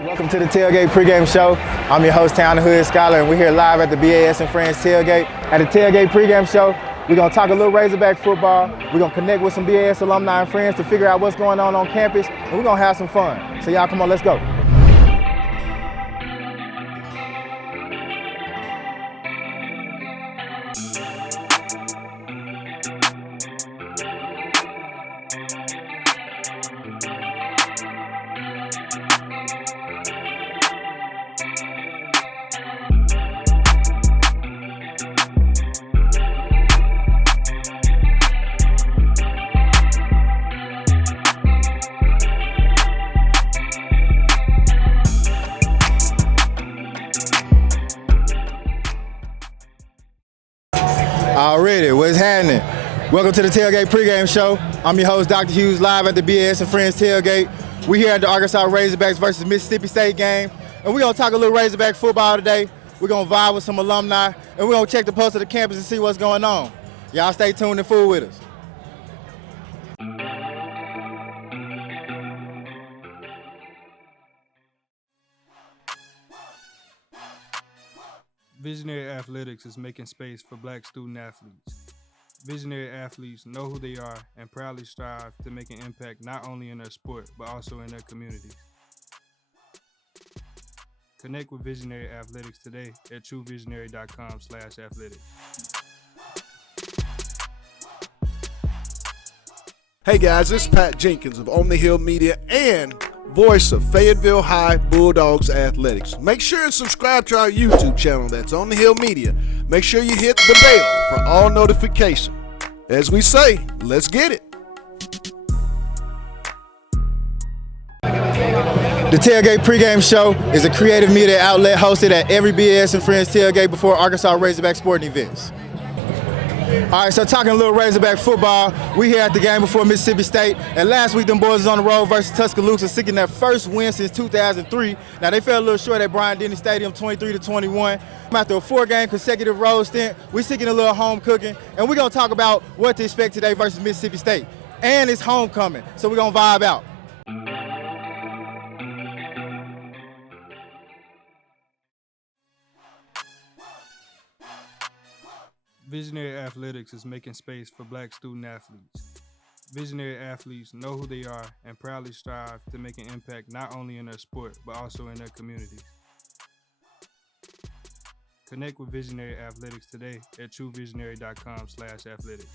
Welcome to the Tailgate pregame show. I'm your host, Town the Hood Scholar, and we're here live at the BAS and Friends Tailgate. At the Tailgate pregame show, we're gonna talk a little Razorback football. We're gonna connect with some BAS alumni and friends to figure out what's going on campus, and we're gonna have some fun. So y'all come on, let's go. Already, what's happening? Welcome to the Tailgate pregame show. I'm your host, Dr. Hughes, live at the BAS and Friends Tailgate. We're here at the Arkansas Razorbacks versus Mississippi State game, and we're gonna talk a little Razorback football today. We're gonna vibe with some alumni, and we're gonna check the pulse of the campus and see what's going on. Y'all stay tuned and fool with us. Visionary athletics is making space for Black student athletes. Visionary athletes know who they are and proudly strive to make an impact not only in their sport, but also in their communities. Connect with Visionary Athletics today at truevisionary.com/athletics. Hey guys, it's Pat Jenkins of On the Hill Media and voice of Fayetteville High Bulldogs Athletics. Make sure and subscribe to our YouTube channel, that's On the Hill Media. Make sure you hit the bell for all notifications. As we say, let's get it. The Tailgate pregame show is a creative media outlet hosted at every BAS and Friends Tailgate before Arkansas Razorback sporting events. All right, so talking a little Razorback football, we here at the game before Mississippi State, and last week them boys was on the road versus Tuscaloosa, seeking their first win since 2003. Now they fell a little short at Bryant-Denny Stadium, 23-21. After a 4-game consecutive road stint, we're seeking a little home cooking, and we're gonna talk about what to expect today versus Mississippi State. And it's homecoming, so we're gonna vibe out. Visionary athletics is making space for Black student athletes. Visionary athletes know who they are and proudly strive to make an impact not only in their sport, but also in their communities. Connect with Visionary Athletics today at truevisionary.com/athletics.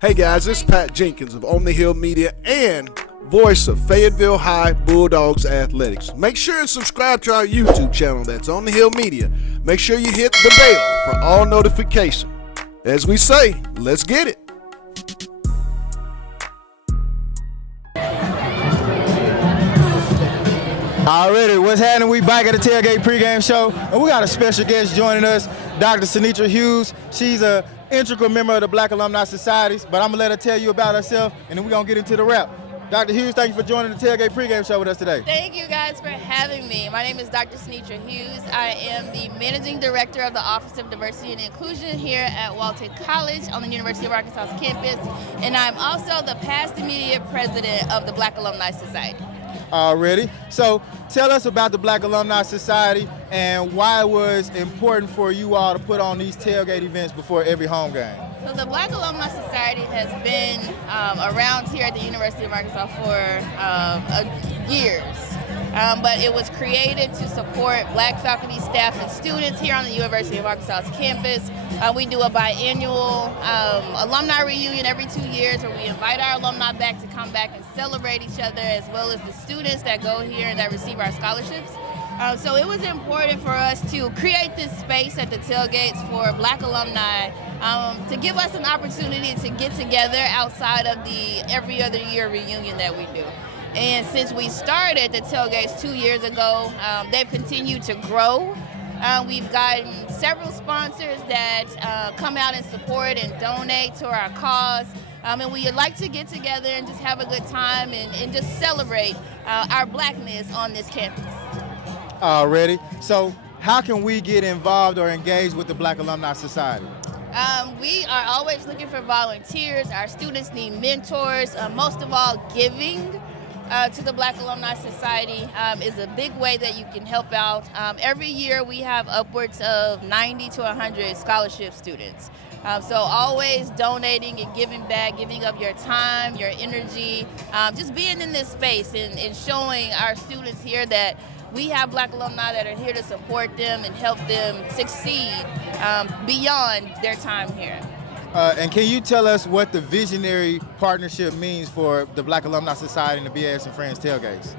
Hey guys, it's Pat Jenkins of On the Hill Media and voice of Fayetteville High Bulldogs Athletics. Make sure and subscribe to our YouTube channel, that's On the Hill Media. Make sure you hit the bell for all notifications. As we say, let's get it. Already, what's happening? We back at the Tailgate pregame show, and we got a special guest joining us, Dr. Sinitra Hughes. She's an integral member of the Black Alumni Societies, but I'm gonna let her tell you about herself, and then we're gonna get into the rap. Dr. Hughes, thank you for joining the Tailgate pregame show with us today. Thank you guys for having me. My name is Dr. Sinitra Hughes. I am the Managing Director of the Office of Diversity and Inclusion here at Walton College on the University of Arkansas campus, and I'm also the past immediate president of the Black Alumni Society. Already. So tell us about the Black Alumni Society and why it was important for you all to put on these tailgate events before every home game. So the Black Alumni Society has been around here at the University of Arkansas for years. But it was created to support Black faculty, staff, and students here on the University of Arkansas campus. We do a biannual alumni reunion every 2 years where we invite our alumni back to come back and celebrate each other, as well as the students that go here and that receive our scholarships. So it was important for us to create this space at the tailgates for Black alumni to give us an opportunity to get together outside of the every other year reunion that we do. And since we started the tailgates 2 years ago, they've continued to grow. We've gotten several sponsors that come out and support and donate to our cause. And we like to get together and just have a good time and just celebrate our Blackness on this campus. Already. So how can we get involved or engaged with the Black Alumni Society? We are always looking for volunteers. Our students need mentors. Most of all, giving to the Black Alumni Society is a big way that you can help out. Every year we have upwards of 90 to 100 scholarship students. So always donating and giving back, giving up your time, your energy, just being in this space and showing our students here that we have Black alumni that are here to support them and help them succeed beyond their time here. And can you tell us what the visionary partnership means for the Black Alumni Society and the BAS and Friends tailgates?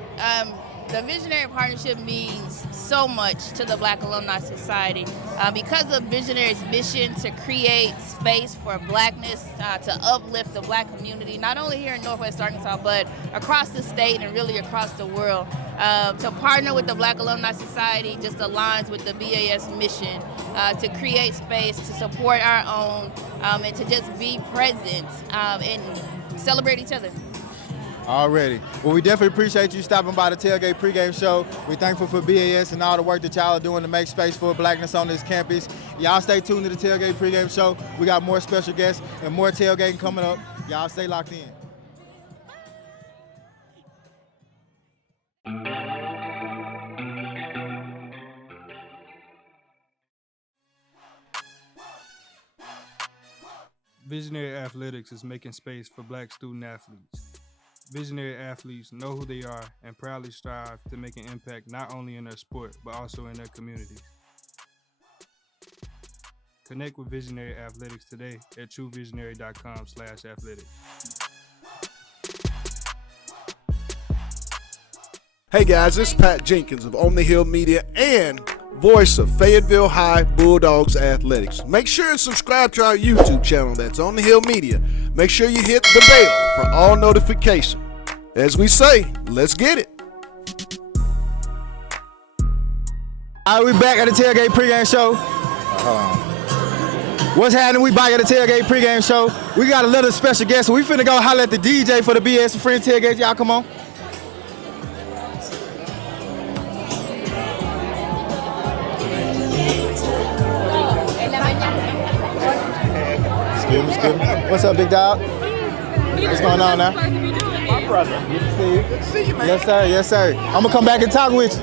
The visionary partnership means so much to the Black Alumni Society because of Visionary's mission to create space for Blackness, to uplift the Black community, not only here in Northwest Arkansas, but across the state and really across the world. To partner with the Black Alumni Society just aligns with the BAS mission to create space, to support our own, and to just be present and celebrate each other. Already. Well, we definitely appreciate you stopping by the Tailgate pregame show. We're thankful for BAS and all the work that y'all are doing to make space for Blackness on this campus. Y'all stay tuned to the Tailgate pregame show. We got more special guests and more tailgating coming up. Y'all stay locked in. Visionary Athletics is making space for Black student athletes. Visionary athletes know who they are and proudly strive to make an impact not only in their sport, but also in their communities. Connect with Visionary Athletics today at truevisionary.com/athletics. Hey guys, this is Pat Jenkins of On the Hill Media and voice of Fayetteville High Bulldogs Athletics. Make sure and subscribe to our YouTube channel, that's On the Hill Media. Make sure you hit the bell for all notifications. As we say, let's get it. All right, we back at the Tailgate pregame show. What's happening? We back at the Tailgate pregame show. We got a little special guest, so we finna go holler at the DJ for the BS and Friends tailgate. Y'all come on. Excuse me. What's up, big dog? What's going on now? My brother. Good to see you. Good to see you, man. Yes, sir. Yes, sir. I'm gonna come back and talk with you.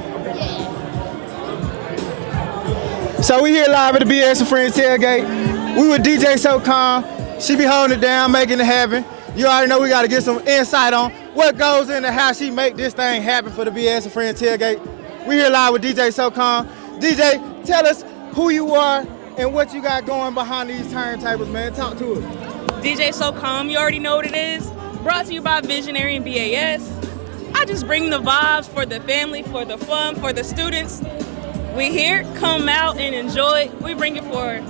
So we here live at the BS and Friends tailgate. We with DJ So Calm. She be holding it down, making it happen. You already know we gotta get some insight on what goes into how she make this thing happen for the BS and Friends tailgate. We here live with DJ So Calm. DJ, tell us who you are and what you got going behind these turntables, man. Talk to us. DJ So Calm, you already know what it is. Brought to you by Visionary and BAS. I just bring the vibes for the family, for the fun, for the students. We here, come out and enjoy. We bring it for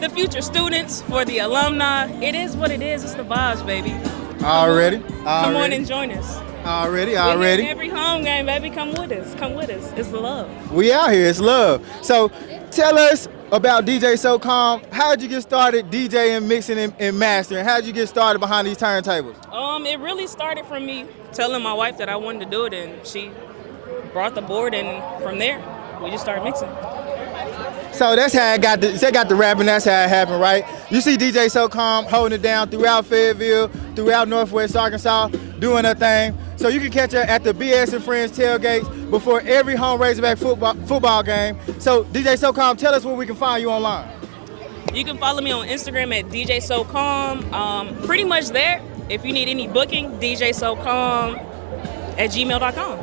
the future students, for the alumni. It is what it is. It's the vibes, baby. Already. Come on and join us. Already. We're here every home game, baby. Come with us. Come with us. It's the love. We out here. It's love. So tell us about DJ So Calm. How'd you get started DJing, mixing, and mastering? How'd you get started behind these turntables? It really started from me telling my wife that I wanted to do it, and she brought the board, and from there, we just started mixing. So that's how it got the rapping. That's how it happened, right? You see DJ So Calm holding it down throughout Fayetteville, throughout Northwest Arkansas, doing her thing. So you can catch her at the BS and Friends tailgates before every home Razorback football game. So DJ So Calm, tell us where we can find you online. You can follow me on Instagram at DJ So Calm. Pretty much there. If you need any booking, DJ So Calm at gmail.com.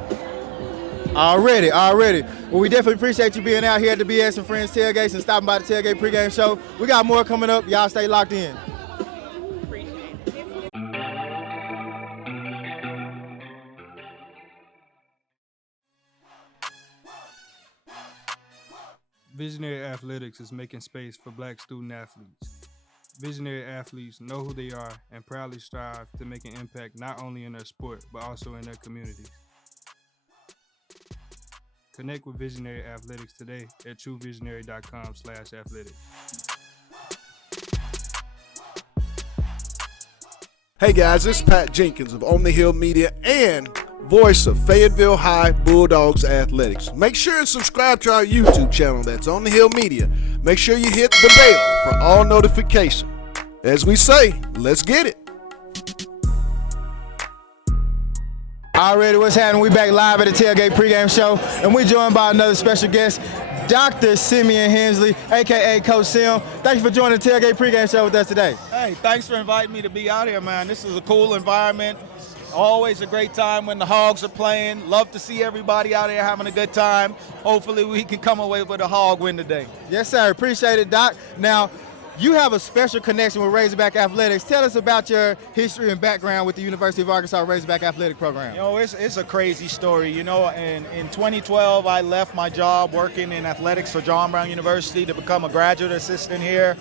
Already. Well, we definitely appreciate you being out here at the BS and Friends tailgates and stopping by the Tailgate pregame show. We got more coming up. Y'all stay locked in. Appreciate it. Visionary Athletics is making space for Black student athletes. Visionary athletes know who they are and proudly strive to make an impact not only in their sport, but also in their communities. Connect with Visionary Athletics today at truevisionary.com/athletics. Hey guys, this is Pat Jenkins of On the Hill Media and voice of Fayetteville High Bulldogs Athletics. Make sure and subscribe to our YouTube channel that's On the Hill Media. Make sure you hit the bell for all notifications. As we say, let's get it. Already, what's happening? We back live at the Tailgate pregame show, and we're joined by another special guest, Dr. Simeon Hensley, aka Coach Sim. Thank you for joining the Tailgate pregame show with us today. Hey, thanks for inviting me to be out here, man. This is a cool environment. Always a great time when the Hogs are playing. Love to see everybody out here having a good time. Hopefully we can come away with a Hog win today. Yes, sir. Appreciate it, Doc. Now, you have a special connection with Razorback Athletics. Tell us about your history and background with the University of Arkansas Razorback Athletic Program. You know, it's a crazy story. You know, in 2012, I left my job working in athletics for John Brown University to become a graduate assistant here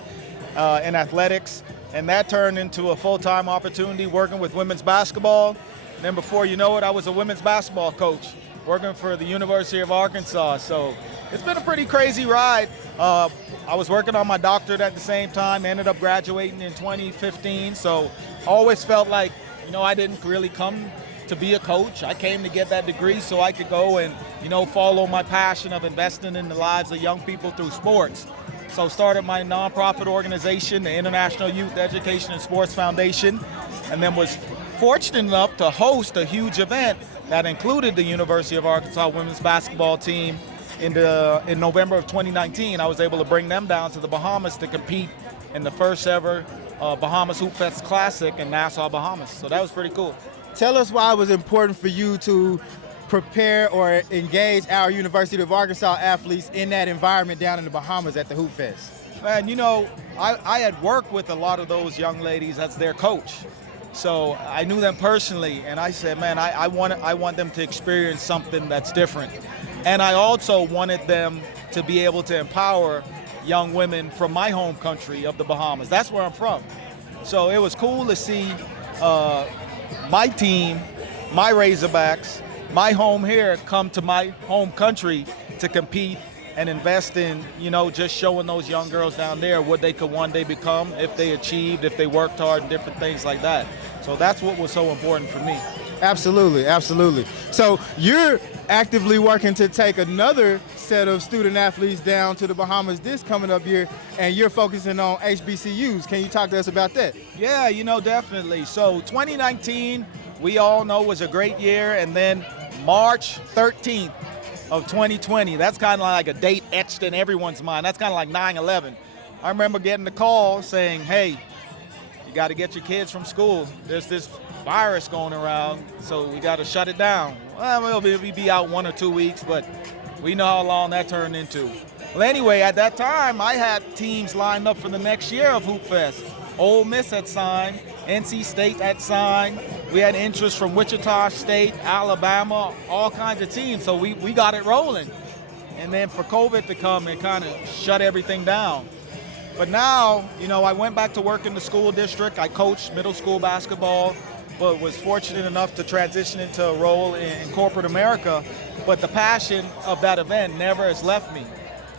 in athletics. And that turned into a full-time opportunity working with women's basketball. And then before you know it, I was a women's basketball coach working for the University of Arkansas. So it's been a pretty crazy ride. I was working on my doctorate at the same time, ended up graduating in 2015. So I always felt like, you know, I didn't really come to be a coach. I came to get that degree so I could go and, you know, follow my passion of investing in the lives of young people through sports. So started my nonprofit organization, the International Youth Education and Sports Foundation, and then was fortunate enough to host a huge event that included the University of Arkansas women's basketball team in November of 2019. I was able to bring them down to the Bahamas to compete in the first ever Bahamas Hoop Fest Classic in Nassau, Bahamas. So that was pretty cool. Tell us why it was important for you to prepare or engage our University of Arkansas athletes in that environment down in the Bahamas at the Hoop Fest. Man, you know, I had worked with a lot of those young ladies as their coach. So I knew them personally, and I said, man, I want them to experience something that's different. And I also wanted them to be able to empower young women from my home country of the Bahamas. That's where I'm from. So it was cool to see my team, my Razorbacks, my home here come to my home country to compete and invest in, you know, just showing those young girls down there what they could one day become if they achieved, if they worked hard and different things like that. So that's what was so important for me. Absolutely, absolutely. So you're actively working to take another set of student athletes down to the Bahamas this coming up year, and you're focusing on HBCUs. Can you talk to us about that? Yeah, you know, definitely. So 2019, we all know was a great year, and then March 13th of 2020, that's kind of like a date etched in everyone's mind. That's kind of like 9/11. I remember getting the call saying, hey, you got to get your kids from school. There's this virus going around, so we got to shut it down. Well, we'll be out 1 or 2 weeks, but we know how long that turned into. Well, anyway, at that time, I had teams lined up for the next year of Hoop Fest. Ole Miss had signed, NC State had signed. We had interest from Wichita State, Alabama, all kinds of teams. So we got it rolling. And then for COVID to come, it kind of shut everything down. But now, you know, I went back to work in the school district. I coached middle school basketball, but was fortunate enough to transition into a role in corporate America. But the passion of that event never has left me.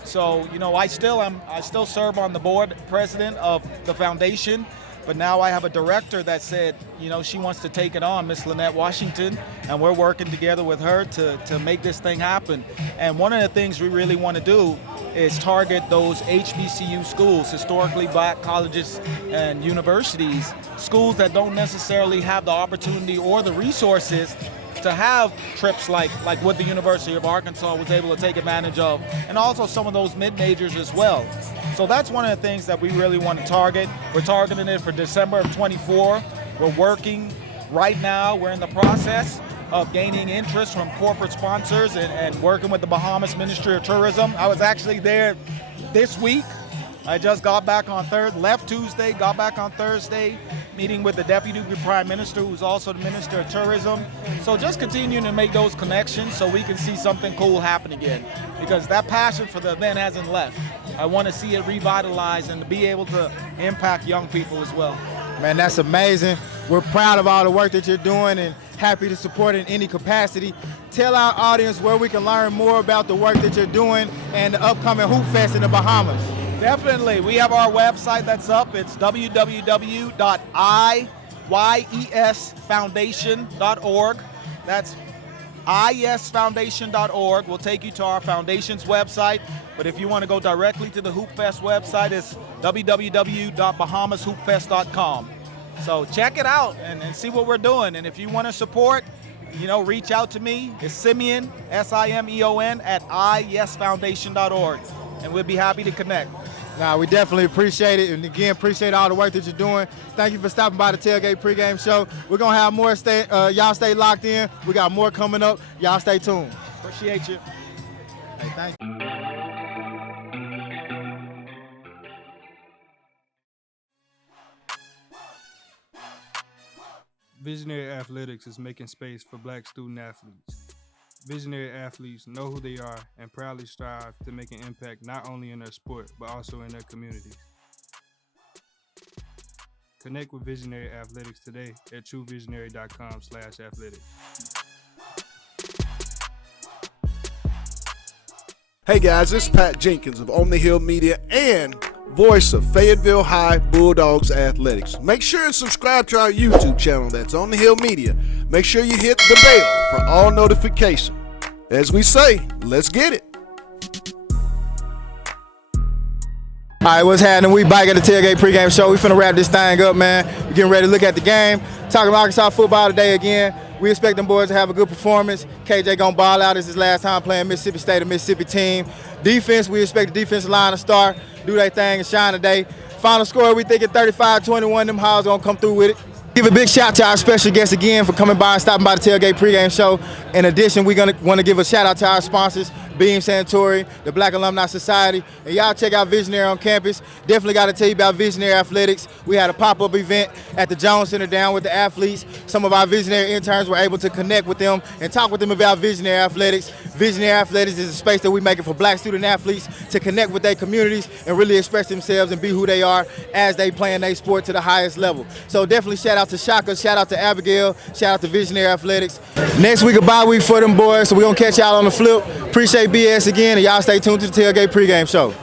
So, you know, I still serve on the board president of the foundation, but now I have a director that said, you know, she wants to take it on, Miss Lynette Washington, and we're working together with her to make this thing happen. And one of the things we really want to do is target those HBCU schools, historically black colleges and universities, schools that don't necessarily have the opportunity or the resources to have trips like what the University of Arkansas was able to take advantage of, and also some of those mid-majors as well. So that's one of the things that we really want to target. We're targeting it for December of 24. We're working right now. We're in the process of gaining interest from corporate sponsors and working with the Bahamas Ministry of Tourism. I was actually there this week. I just got back on left Tuesday, got back on Thursday, meeting with the Deputy Prime Minister, who's also the Minister of Tourism. So just continuing to make those connections so we can see something cool happen again, because that passion for the event hasn't left. I want to see it revitalized and to be able to impact young people as well. Man, that's amazing. We're proud of all the work that you're doing and happy to support in any capacity. Tell our audience where we can learn more about the work that you're doing and the upcoming Hoop Fest in the Bahamas. Definitely. We have our website that's up. It's www.iyesfoundation.org. That's isfoundation.org will take you to our foundation's website. But if you want to go directly to the Hoop Fest website, it's www.bahamashoopfest.com. So check it out and see what we're doing. And if you want to support, reach out to me. It's Simeon, Simeon, at iyesfoundation.org. And we'll be happy to connect. Nah, we definitely appreciate it, and again, appreciate all the work that you're doing. Thank you for stopping by the Tailgate pregame show. We're gonna have more. Y'all stay locked in. We got more coming up. Y'all stay tuned. Appreciate you. Hey, thank you. Visionary Athletics is making space for Black student athletes. Visionary athletes know who they are and proudly strive to make an impact not only in their sport, but also in their communities. Connect with Visionary Athletics today at truevisionary.com/athletics. Hey guys, this is Pat Jenkins of On the Hill Media and voice of Fayetteville High Bulldogs Athletics. Make sure and subscribe to our YouTube channel, that's On the Hill Media. Make sure you hit the bell for all notifications. As we say, let's get it. All right, what's happening? We back at the Tailgate pregame show. We finna wrap this thing up, man. We're getting ready to look at the game. Talking about Arkansas football today again. We expect them boys to have a good performance. KJ gonna ball out. It's his last time playing Mississippi State, a Mississippi team. Defense, we expect the defensive line to start, do their thing and shine today. Final score, we thinking 35-21. Them Hogs gonna come through with it. Give a big shout out to our special guests again for coming by and stopping by the Tailgate pregame show. In addition, we're gonna want to give a shout out to our sponsors, Beam Santori, the Black Alumni Society, and y'all check out Visionary on campus. Definitely got to tell you about Visionary Athletics. We had a pop-up event at the Jones Center down with the athletes. Some of our Visionary interns were able to connect with them and talk with them about Visionary Athletics. Visionary Athletics is a space that we make it for Black student athletes to connect with their communities and really express themselves and be who they are as they play in their sport to the highest level. So definitely shout out to Shaka, shout out to Abigail, shout out to Visionary Athletics. Next week a bye week for them boys, so we're gonna catch y'all on the flip. Appreciate BS again, and y'all stay tuned to the Tailgate pregame show.